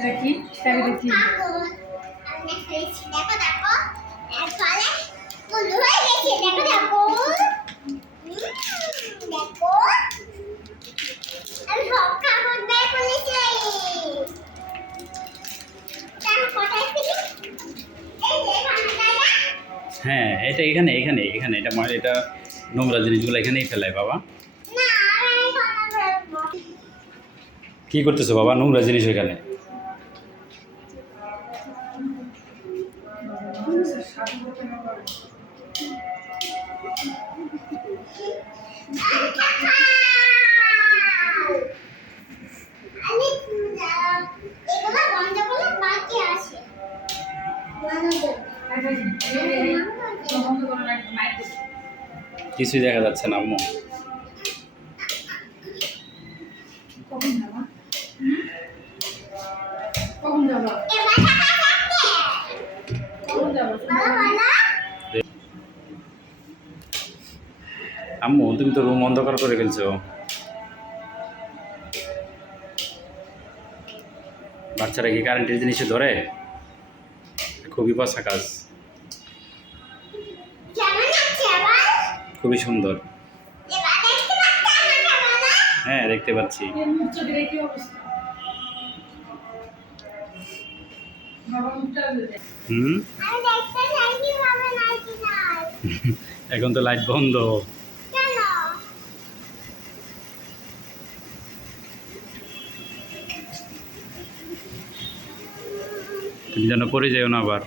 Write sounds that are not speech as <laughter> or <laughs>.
এটা কি? প্যাকেটে কি দেখো দেখো এরপরে বন্ধু হয়ে গেছে। দেখো দেখো। দেখো। আমি সব বের করেছি। হ্যাঁ এটা এখানে এখানে এখানে। এটা মা- এটা নোংরা জিনিসগুলো এখানেই ফেলায় বাবা। কি করতেছো বাবা? নোংরা জিনিস এখানে। কিছুই দেখা যাচ্ছে না আম্মু। কখন যাবা? কখন যাবা আম্মু, তুমি তো রুম অন্ধকার করে ফেলছো। বাচ্চারা কি কারেন্টের জিনিসে ধরে? খুবই পচা কাজ। খুবই সুন্দর। হ্যাঁ দেখতে পাচ্ছি। হুম? <laughs> এখন তো লাইট বন্ধ। তুমি যেন পরে যাও না আবার।